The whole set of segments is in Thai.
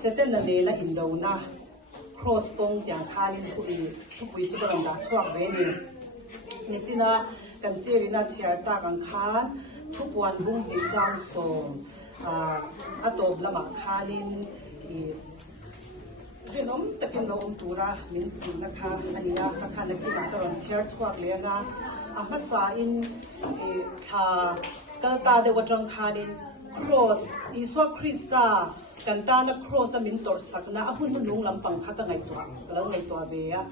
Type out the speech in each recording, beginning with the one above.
seten na lela indona cross tong tia khalin pui chu ron da chuak ve ni china kan cherina chiar ta kan khan thupuan bung hi chang so atop lama khalin denom takin no tura min na kha ania kha na ki ta ron chiar chuak lenga amasa in tha kalta de watang khalin cross iswa krista kan ta na cross min tor sakna ahun lung lampang kha ka ngai to lo ngai to ve a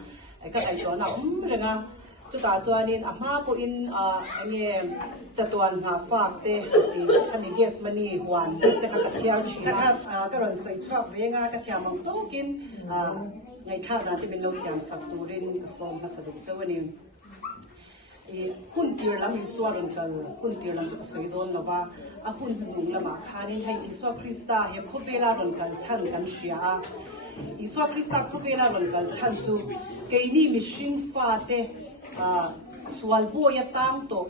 ai ka ngai to na renga chu ta chuanin ama po in ange chatuan ha fak te ani ges mani wan te ka chiao china ka ron sai chhuak venga ka thiamang tokin ngai tha na te min lo thiam sak turin ka som ka sadu chawani hun tir lam iswa ron kal hun tir lam chu ka soi don lawa a hun lung lama khanin hai iswa krista he khopela ron kal chan kan shia iswa krista khopela ron kal chan chu keini mishing fa te swal boya tang to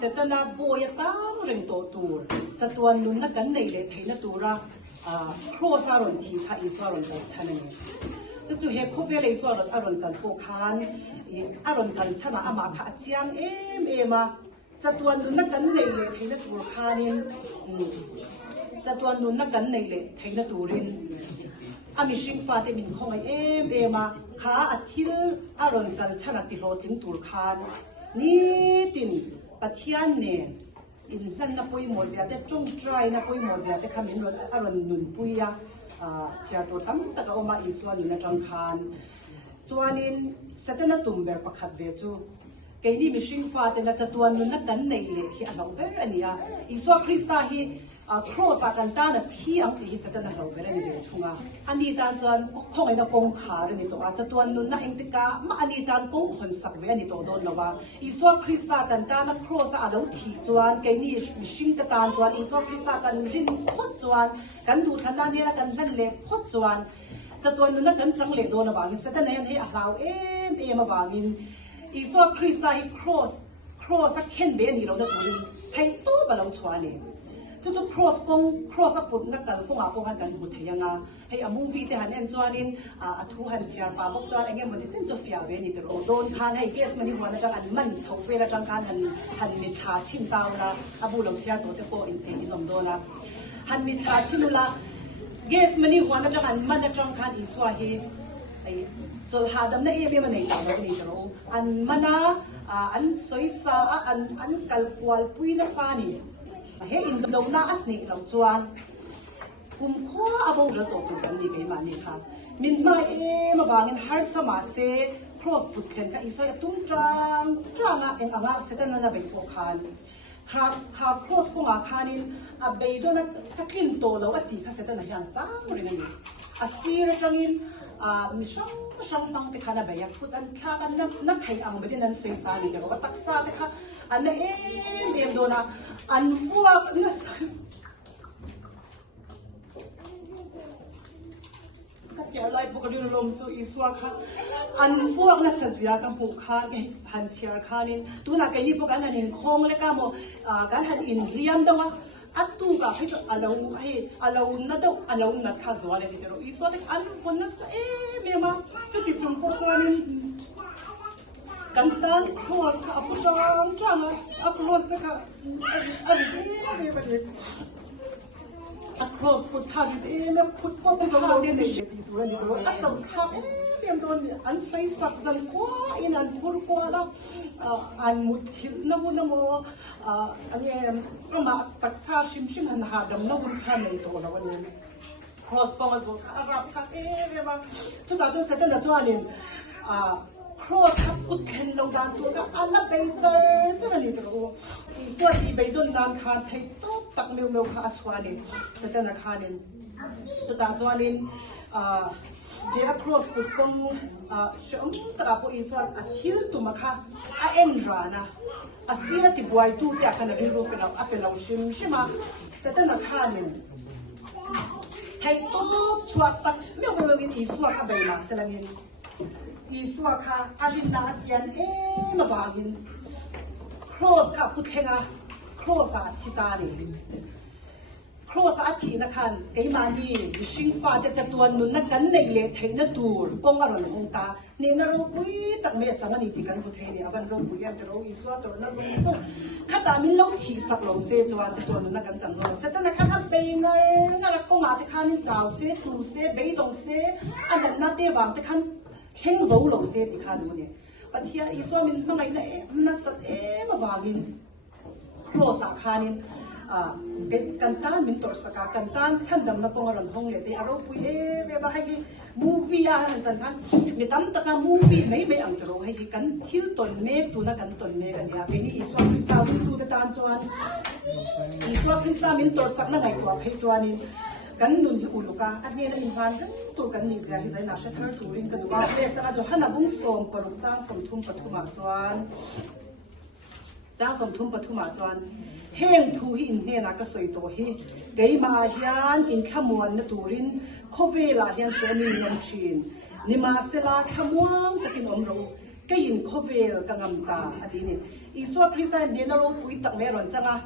setana boya tang ren to tur chatuan nun na kan nei le theina tura cross aron thi kha iswa ron kal chanani chu he khopela iswa ron aron kal po khan aron kal chana ama kha chiang ema chatuan nun na kan nei le theina tur khanin chatuan nun na kan nei le theina turin ami shing fa te min khongai ema kha athil aron kal chana ti ro thing tur khan ni tin pathian ne in hlan na poi mozia te chung try na poi mozia te khamin ron aron nun puia chia to tam taka oma iswa ni na tang khan chuanin satana tumber pakhat ve chu keini mishing fa te na chatuan nun na kan nei le hi alo ber ania iswa krista hi cross akan ta na thi ang hi satana lo ber ani de thunga ani tan chuan khongai na kong khar ni to chatuan nun na engtika ma ani tan kong khon sak ve ani to don lawa iswa krista kan ta na cross alo thi chuan keini mishing ta tan chuan iswa krista kan rin khot chuan kan du thana ne la kan hlan le khot chuan chatuan nun na kan chang le do na wangin satana yan he a hlau em awangin iswa krista hi cross a khen be ni lo na turin thei to ba lo chhuani chu cross a put na kal ko nga ko han kan bu theyanga hei a movie te han en chuanin a thu han chiar pa bok chuan engem mo tin chu fia ve ni te ro don khan hei ges mani hona tang an man chho fe la tang khan han mi tha chin taw la abu lo sia to te ko in te in lom do la han mi tha chinula ges mani hona tang an man tang khan iswa hi ai chol hadam na e me manei ta ni te ro an mana an soisa an kalkwal pui na sa ni he in do na at ni lo chuan kum kho abo la to tu kan ni be ma ni kha min ma ma wangin har sama se cross put khen ka isoi tum tranga en anga setana na be fo khan kha cross ko nga khanin a be do na takin to lo ati kha setana hian chang ri ni asir changin mi shang pang te khana be ya phut an thla kan na khai ang be nan soi sa ni ko taksa te kha an em do na an fuak na ka chiar lai bo ka lom chu iswa kha an fuak na sajia ka bu kha ge han chiar khanin tu na kai ni bo kan anin khong le ka mo kan han in riam dawa atu ka he alo na do alo na kha zwa le pero iswa te an fon na me ma chu ti chum po chuanin kantan cross ka aputang changa cross ka cross put ka de me put ko pe so de ne ti tu ra ni ko cham kha em don an sai sak zan ko in an pur ko la an muthil na mo ane ma taksa shim han ha dam na bun kha nei to la wan cross ko ma zo arab ka ma chu ta se ta na chuanin cross ka put khen lo dan tu ka ala beiter chani to so hi be don nan khan thei to tak meu kha chwani setana khanin so ta chwanin dia cross put kong shom ta po iswan athil tu makha a endrana asira ti buai tu te akhana ri ro pela apela shima setana khanin thei to chwak tak meu win iswa ka be na selangin iswa kha alin na chian ma wangin cross ka puthenga cross a thitani cross อาทินะคันไกมานี่ชิงฟ้าแต่จะตัวนุนนักกันในเลไทยนะตูรกงอรอนองตาเนี่ยนรกปุ้ยตักเมจังมันนี่ที่กันพุทธเนี่ยกันรบปุ้ยอันจะรู้อิสวาตัวนั้นส่งข้าตามินเล่าทีสักลงเสจวนจะตัวนุนนักกันจังเลยเสร็จแล้วข้าไปงานกงอาที่ข้านี่เจ้าเสตูเสเบยดงเสอันนั้นน่าเตวางที่ข้าเข่งโซ่ลงเสที่ข้าดูเนี่ยปัทยาอิสวามินเมื่อไงนะมันน่าสัตมาวามินโครสาขานินกันตานมินตัวสกากันตานฉันดำนักกงอรันห้องเลยแต่อารมณ์ปุยเบบให้มูฟี่อ่ะจันทันมีตั้มตะการมูฟี่ไม่อังตรให้กันทิลต้นเมฆตัวนักกันต้นเมฆกันเนี่ยเป็นอิสวาคริสต์วินตัวตานจวนอิสวาคริสต์มินตัวสักนั่งไงตัวให้จวนินกันนุนที่อุลุกาอันนี้นั่นอินพันกันตัวกันนี่เสียที่ใจนักเชษฐาตัวรินกันดูว่าเด็กจะจะหันบุ้งสมปรุงจ้างสมทุ่มปฐุมาจวนจ้างสมทุ่มปฐุมาจวนเฮงทูหินเนี่ยนักก็สวยตัวฮีเกยมาเฮียนอินขมวนนตูรินโคเวลาเฮียนเซนินนชีนนิมาเซลาขมวงตะกินอมรูเกยินโคเวลกังมตาอดีนี่อิสวาคริสต์เนี่ยนรกปุยตักเมรอนจังอ่ะ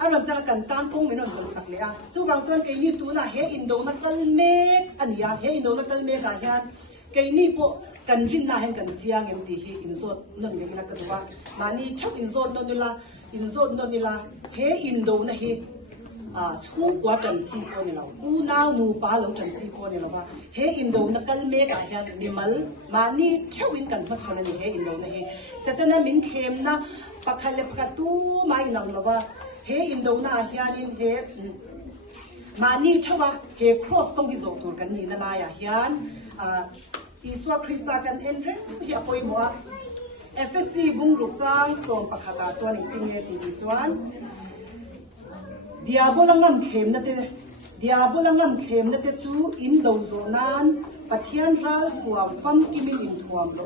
อารอนจังกันตานพงเมนอนคนสักเลยอ่ะจู่บางส่วนเกยนี่ตัวน่ะเฮอินโดนักกัลเมกอันนี้เฮอินโดนักกัลเมกอ่ะเฮียนเกยนี่พวกกันรินน่ะเห็นกันเจียงเอ็มดีเฮอินโซดนั่นอย่างนี้นะกันว่ามานี่ชอบอินโซดนั่นนี่ละอินโซนนี่ละเฮอินโดนะเฮชูกว่าจันจีโกนี่เรากูนาวนูปาลงจันจีโกนี่เราว่าเฮอินโดนักกัลเมกะเฮนิมัลมานี่เช่าวินกันพัฒนานี่เฮอินโดนะเฮเสร็จแล้วมินเข้มนะปักขันเล็บกัดตู้มาอินังเราว่าเฮอินโดนะเฮนี่เฮมานี่เช่าว่าเฮครอสต้องที่โจตัวกันนี่นั่นแหละเฮียนอิสวาคริสต์กันเอ็นเรนเฮียปอยมัวFSC บุ้งลูกจ้างส่งปักขตาจวนอีกทีเนี่ยที่จวนเดียบุลังงำเข้มนั่นเองเดียบุลังงำเข้มนั่นเองจูอินโดโซนันปัทยันรัลทวมฟัมกิมิลินทวมโล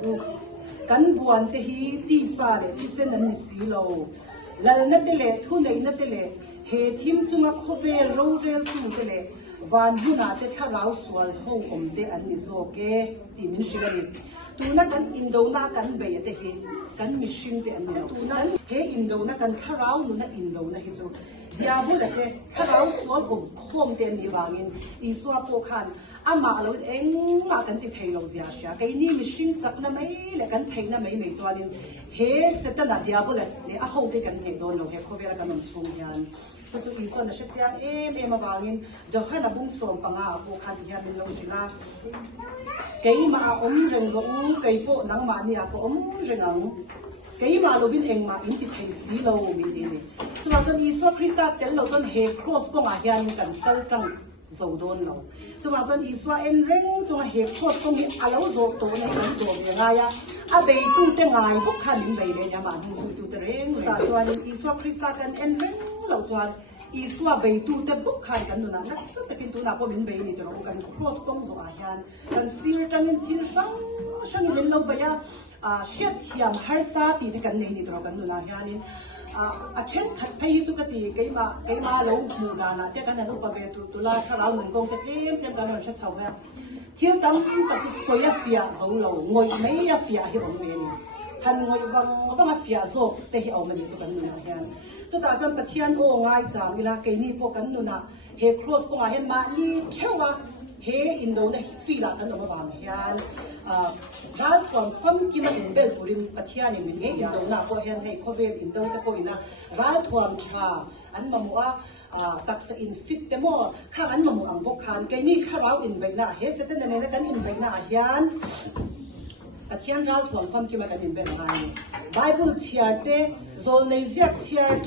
กันบวนเตฮีตีซาเลที่เส้นนั้นนิสีโลแล้วนั่นเองทุนไหนนั่นเองเฮทิมจุงะโคเวลโรเวลจุงเตเลวันยุนาเตชะราวสวลห้องอมเตอันนิโซเกที่มินชิลลิตัวนักกันอินโดนักกันเบียดเฮกันมิชิงเตอันนี้ตัวนั้นเฮอินโดนักกันทาราวนุนักอินโดนักฮิจูเดียบุลเตทาราวสวลอมโคมเตนิวางินอิสวาโปคันอามาเราเองมากันติดเทโลเซียเชียกันนี่มิชิงจักนั่นไม่และกันเทนั่นไม่จวนนินเฮเสตนาเดียบุลเนี่ยอาหูเตกันเฮโดนเราเฮโคเวลกันมันชงยันจะอีส่วนนั้นเชียงมาวางินจะให้นับบุ้งสมปังอาโปคันที่ยันเป็นเราสิละเกยมาอมเริงรู้เกยโปนังมาเนี่ยก็อมเริงเกยมาเราบินเองมาอินติไทยสีเราบินดีเลยจนอิสวาคริสต์เตลเราจนเฮครอสก็มาเฮียนกันตั้งจังโซดอนเราจนอิสวาเอ็นเร่งจนเฮครอสก็มีอาเราโซตัวในมันโซยังไงอะอาเบย์ตู้เตงไงพวกขันเบย์เนี่ยมาหุ่นสุดตู้เตรงจนอิสวาคริสต์กันเอ็นเร่งเราจนอิสวาเบย์ตู้เตบุกขันกันนู่นนะสักแต่กินตัวน่ะพอมินเบย์นี่ตัวเรากันครอสก็โซอาเฮียนกันซีร์จังอินทิลช่างเป็นเราไปอะเชียดเทียมฮาร์ซาตีที่กันในนี่ตัวเรากันนู่นนะเฮียนินเช่นขัดพายจุกตีเกยมาเราหมู่ดานะเด็กกันนั่นอุปเวตุลาถ้าเราหนุนกงจะเต็มกันเราชัดเฉาแค่เที่ยวตั้มตัดสวยเฟียโซเรางอยไม่เฟียที่เราเองพันงอยวังเฟียโซแต่ที่เอามันจุกันนู่นนะเฮียนจุดอาจารย์ปะเทียนโอ้ง่ายจังเวลาเกยนี่พวกกันนู่นนะเฮครอสก็มาเห็นมานี่เชื่อว่าเฮอินโดนีฟีลากันออกมาบ้างเฮียนรัฐความฟัมกินอินเดตุรินปัทยานี่มันเฮอินโดนีก็เห็นให้โควิดอินโดนีก็อินะรัฐความชาอันมามัวตักษอินฟิตเตโมข้างอันมามัวอังบกขันแกนี่ข้าเราอินใบหน้าเฮเสต็นเนี่ยนะกันอินใบหน้าเฮียนปัทยารัฐความฟัมกินมากันอินใบหน้าไบเบิลเชียร์เตโซนในเซียเชียร์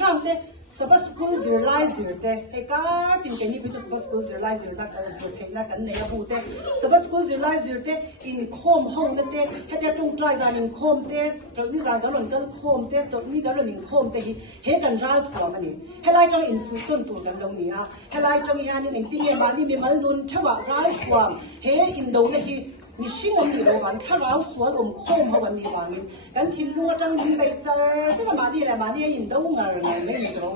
จังเตsabab school zirlaizer te ekar tin ke ni pichu sabab school zirlaizer tak azir thekna kan nei abu te sabab school zirlaizer te in khom ho na te hete tung try zan in khom te ni zan galon kal khom te chot ni galon in khom te he kan ral thwa mani helai tang in fu ton tu kan long ni a helai tang ya ni ning ting ye ma ni me mal nun thawa ral thwa he in do na hiมีชิงอมดีโลวันถ้าเราสวนโคมเขาวันนี้วางินกันทิมลัวจังมีไปเจอจะมาดีแหละมาดีอินโดงอะไรไม่มีเรา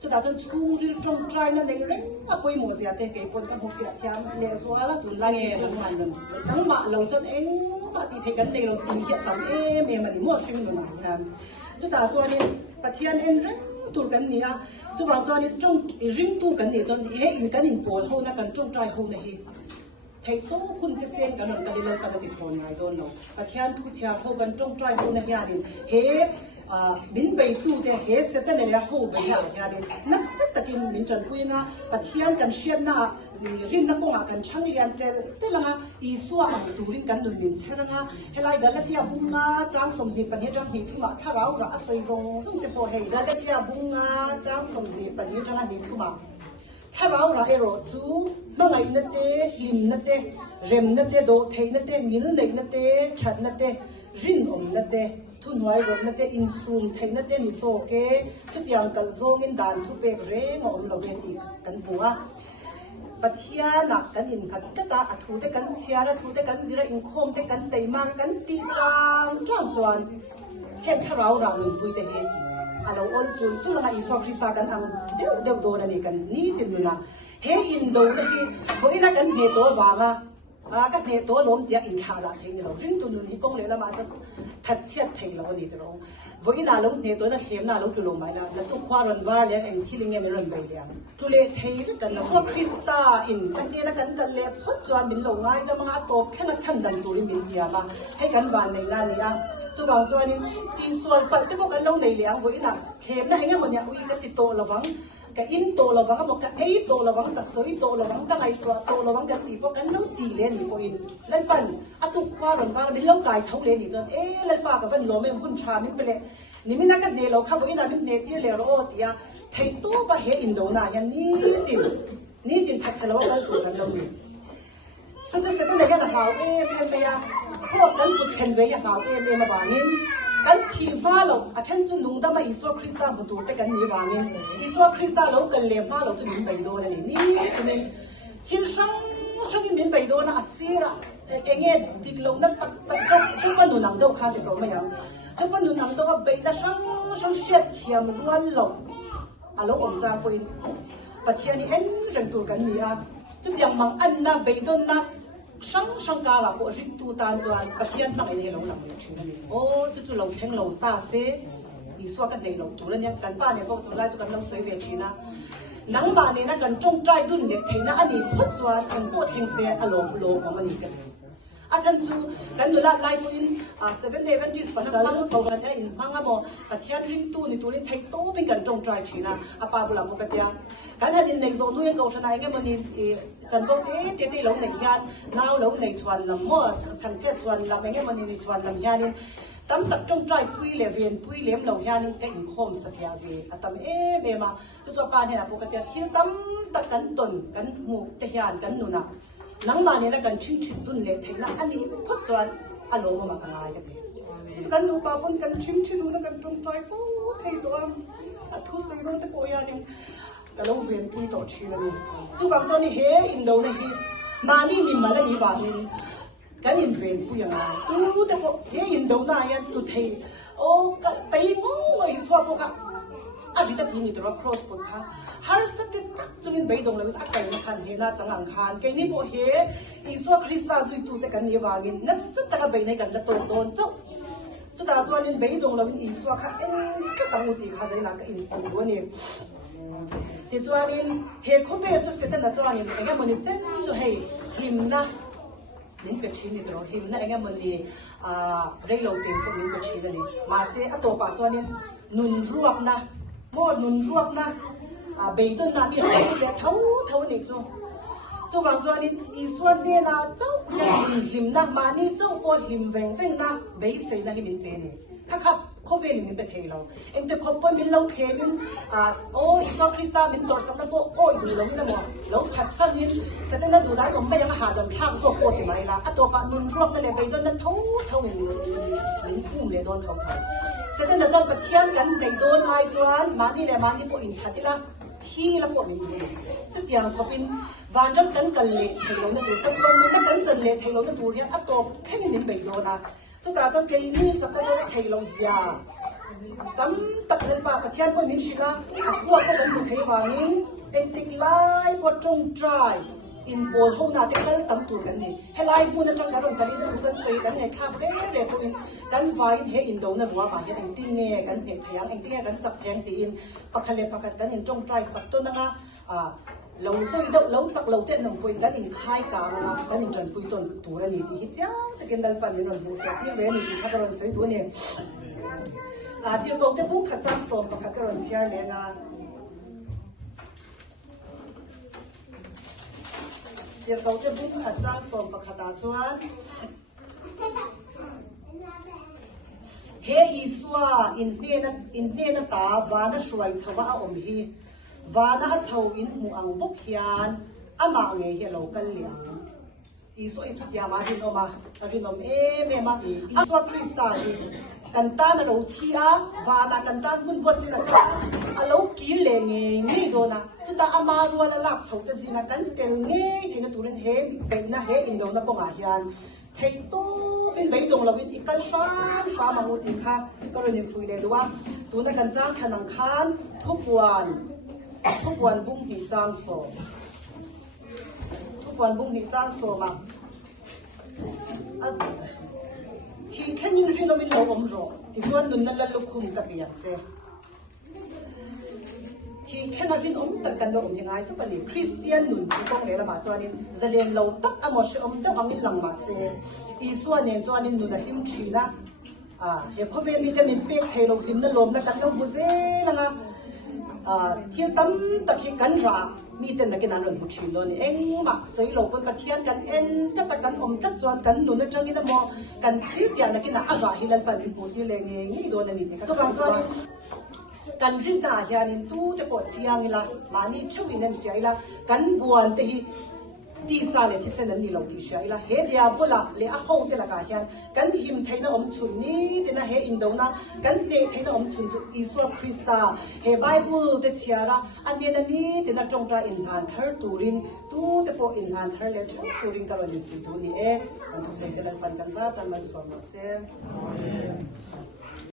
จะได้จนชูริจงใจนั่นเองเร่งอ่ะไปโมเสียเตะเก็บปนกันหัวเฟียเทียมเลสวาละตุนละเงี้ยมันมันทั้งมาเราจนเองมาตีเทกันเองเราตีเหี้ยตังเมียมันมั่วชิงมันมาจะได้จวนนี้ปะเทียนเองเร่งตุนกันเนี่ยจ จุบางจอนี่จงริงตู้กันนี่จนเฮอินกันอินปวดโหนะกันจงใจโหนะเฮไทยโตคุณเกษตรกันนั่นกันเลยกันติดโหนไงโดนเนาะปะเทียนทุกเชียร์โหกันจงใจโหนะเฮานี่เฮบินไปตู้แต่เฮเสร็จแล้วเนี่ยโหไปเฮานี่นักสักตะกินมินจันคุยนะปะเทียนกันเชียนนะรินนักกงกันช่างเรียนแต่ละงาอีสัวอังตูรินกันดุนมินเชนะงาเฮลัยดัลเลติยาบุงงาจางสมดีปัญญาจังดีที่มาถ้าเราระสวยทรงส่งเตโพเฮดัลเลติยาบุงงาจางสมดีปัญญาจังดีที่มาถ้าเราระเอโรจูมังไงนั่นเตหิมนั่นเตเรมนั่นเตโดเทนั่นเตมิลเนนั่นเตชัดนั่นเตรินอมนั่นเตทุนหวยรถนั่นเตอินซูมเทนั่นเตนิโซเกจุดยังกันโซงินดานทุเปกเรงอมโลเวติกันบัวปัทยานักกันอินกันก็ตาอัฐุเตกันเชียร์อัฐุเตกันจิระอินคมเตกันเตมากันตีจามจวนจวนเห็นข้าเราเราหนึ่งคุยแต่เห็นเราอ่อนคุยตุลาอิสวาคริสตากันอังเดี๋ยวโดนนี่กันนี่ติดอยู่นะเฮอินโดนะเฮพวกนั้นกันเฮโตวาละกันเฮโตล้มเดียอินชาดาเทงเราริงตุนุนี่กงเลยละมาจะทัดเชียดเทงเรานี่ตรงพวกนั้นล้มเฮโตนั่นเทมน่าล้มจุลงไม่ละแล้วตุกควารันว่าเลี้ยงเองที่ลิงเงี้ยไม่รันไปเลี้ยงทุเลเทกันอิสวาคริสตาอินกันเดียกันกันเล็บพดจวนมินลงง่ายแต่มังอาโตแค่มาชันดันตุลิมินเดียมาให้กันบานในร้านนี้นะจุบางจวนนี่ตีส่วนปัดที่พวกกันลงในเลี้ยงพวกนั้นเทมนะให้เงี้ยมันเนี่ยอุ้ยกันติดโตระวังกับอินโตระวังกับกับไอโตระวังกับสวยโตระวังกับไอตัวโตระวังกับตีพวกกันน้องตีเลยนี่พวกอินเล่นปั่นอัตุกว่ารันว่าในเรื่องกายเท่าเลยนี่จนเล่นป่ากับวันโลไม่หุ่นชามิไปเลยนี่ไม่นักกันเดเราข้าพวกอินมิเนตีเลยเราโอ้ตีอะไทยตัวไปเฮอินโดนายันนี่ตินทักษะเรากันตัวกันเรานี่ฉันจะเสร็จตั้งแต่ยังข่าวเป็นไปอะพวกนั้นบุตรเชนเวียข่าวมาบ้านินกันทีมาเราอาจารย์จุนุ่งดำมาอิสวาคริสต์บุตรแต่กันนี่วางินอิสวาคริสต์เรากันเลี้ยมาเราจะมินไปโดนนี่นี่ที่ช่างมินไปโดนอาเซียระเองดิลงนั้นจุปนุนังเดาข้าจะตัวไม่ยังจุปนุนังเดาว่าไปแต่ช่างเสียเทียมล้วนลงเราอมจางไปปัจจัยนี้เอ็นเรื่องตัวกันนี่อ่ะจุดยังมังอันน่ะไปโดนนักช่างกาลาโปริตูตานจวนปัจจัยนั้นไอ้เนี่ยเราหลังเลยชิวนี่โอ้จุดเราแทงเราตาเสียอีสวากันเดียวเราตัวเนี่ยกันป้าเนี่ยบอกตัวไล่จุดกันเราสวยเวียนชีนะนังบ้านเนี่ยนะกันจงใจดุนเนี่ยเทน่ะอันนี้พุทธจวนกันปวดแทงเสียอารมณ์โลภของมันนี่กันอาจารย์จูกันดูแลไลฟ์อิน7 ภาษาบอกกันได้อินมังอ่ะบอกปัจจัยริงตู้นี่ตัวนี้ไทยโตเป็นกันจงใจชีนะอาปาบุลามุกเตียกันให้ดินในโซนนู้นเขาชนะเงี้ยมันนี่จันบอกเตี้ยลงในงานน้าวลงในชวนลำมั่วฉันเชื่อชวนลำเงี้ยมันนี่ชวนลำยานี่ตั้มตักจงใจปุยเลเวียนปุยเลี้ยมเหล่ายานี่ก็อินคมสักยาเวอตั้มเบมาจุดปานเนี่ยปกติที่ตั้มตักกันตนกันหมู่เทียนกันนู่นน่ะนังมาเนี่ยนะกันชิ้นตุนเล็กเท่านั้นอันนี้พุทธจวนอารมณ์มากันอะไรกันเนี่ยกันดูป่าบนกันชิ้นดูนะกันจงใจฟูเท่ตัวทุกสิ่งต้องตะโกยานี่แต่เราเวียนพี่ต่อชีวิตนี่ทุกบางจวนนี่เฮอินโดนี่เฮมานี่มีมาแล้วมีบางนี่กันอินเวียนผู้ยังไงตู้แต่พอเฮอินโดน่ายันตุเทโอ้ก็ไปงูไอ้สวาพวกอะอาริตาทีนี่ตัว cross พวกเขาฮาร์สติตักจงอินไปตรงเลยอักไก่มาคันเฮน่าจังหังคันแกนี่พอเฮอิสวาคริสต์สุดตู้แต่กันนี่วางินนัสตะกันไปในกันละโดนเจ้าจุดตาจวนอินไปตรงเลยอิสวาค่ะก็ตั้งมุติข้าใจนักอินฟูด้วยนี่ที่จวนอินเฮคบเวจุดเสร็จแล้วจวนอินเองมันนี่เจนจุเฮหิมนะนินเป็ดชีนี่ตัวหิมนะเองมันนี่เรื่องเราเต็มจุนินเป็ดชีนี่มาเสียตัวป่าจวนอินนุนรวบนะโม่นุนรวบนะเบย์ต้นน้ำมีอะไรเลยเท่านี่จู่บางจวนนี่อีส่วนเดียนะเจ้าหิมนะมานี่เจ้าปวดหิมเวงนะเบย์เสียนะหิมินเป็นนี่ถ้าขับเขาเวลิมินเป็นเทเราเอ็งแต่ขบปนมินเราเทมินโอ้อีสวาคริสต์มินตัวสักนั้นพวกโอ้ยดูเราไม่ได้หมดเราขัดสั้นมินเสร็จแล้วดูได้ผมไม่ยังหาดำช่างโซ่โคตรที่ไหนละตัวปานุนรวบนั่นเลยเบย์ต้นนั้นเท่านี่ลิ้นพุ่มเลยโดนเขาไทยเสร็จแล้วจนปะเทียนกันเบย์โดนไอจวนมานี่แหละมานี่พวกอินขัดที่ละที่ละพวกนี้จุดอย่างเขาเป็นวันรับกันกันเละให้เราเนี่ยจะโดนมันกันจะเละให้เราเนี่ยดูเนี่ยตัวแค่นี้ไปโดนนะจุดตาจนเกย์นี่จะต้องให้เราเสียตั้มตักเล่นปากกระเทียมพวกนี้สิละพวกก็เป็นคนไทยวานินเอ็นติกไล่พวกจงใจ in bol ho na te kal tam tu kan ni helai bu na tang karon kalin tu kan sei kan he kha be re ko in kan vai he in do na ruwa ba he ang tin nge kan he thayang ang tin kan sak thang ti in pakhale pakhat kan in tong try sak to na nga lo so i do lo chak lo te nam point kan in khai ka nga kan in tran pui ton tu ra ni ti hi cha te ken dal pan ni ron bu sa ti re ni ti kha karon sei tu ne ti to te bu kha chang som pakhat karon share le ngaเดี๋ยวเราจะบุกขัดจ้างส่งประคตาจวนเฮอีสวาอินเนนตาวานะช่วยชาวอมฮีวานะชาวอินหมู่อังบุกเฮียนอามาเงยเฮโลกันเหลียงอีสวาอิทุติยามารินอมารินอมเมมาอีสวาคริสตาอีกันตานเราที่อาวานะกันตานมุนบสินะอาเรากิเลงงี้โดนะจุดตาอามารัวละลักชาวตะซินะกันเตลเงี้ที่นั่นตัวนั้นเฮเป็นนะเฮอินโดนะปงอาเฮียนเทตู้เป็นใบดงเราวินอีกกันช้ามาหมดทีค่ะก็เลยฟุยเลยดูว่าตัวนั้นกันจ้างขนังคันทุกวันบุ้งหีจ้างโซทุกวันบุ้งหีจ้างโซมาที่แค่ยินรีนมินเราอมรอที่ชวนนุนนั่นละลูกคุมกับเบียร์เจที่แค่นั้นรินอมตักกันเราอมยังไงทุกวันนี้คริสเตียนนุนที่ต้องเลี้ยงมาจวนนี้จะเลี้ยงเราตักอมอชอมตักอังหลังมาเซอีส่วนเนี่ยจวนนี้นุนหิมชีนะเฮพอเวมีแต่มีเป๊กให้เราหิมนั่นลมนะกันเราบุเซ่ละนะที่ตั้มตะกี้กันรามีแต่นักกินนั่นบุชินโดนเองมาสวยเราเป็นประเทศกันเอ็นก็ตะกันอมตักจวนกันนุนจังนี่นะมอกันที่เดียนักกินอาราฮิลันปันปูที่เลงงี้โดนนี่ที่ก็ฟังจวนกันรินตาเฮียนินตู้จะปวดเชียงละมานี่ช่วยนั่นเสียละกันบวนแต่ที่ที่ซาเลที่เส้นนี้เราที่เสียละเฮเดียบุละเลอะห้องเดละกาเฮียนกันหิมไทยนะอมชุนนี่เดนะเฮอินโดนะกันเดไทยนะอมชุนจุอิสวาคริสตาเฮไบเบิลเดเชียระอันเดนันนี่เดนะจงตราอินฮันเธอตูรินตู้จะปวดอินฮันเธอเลจุตูรินกันวันนี้ฟิตูนี่อันทุเซเดลันปันกันซาตันมันสอนมาเซ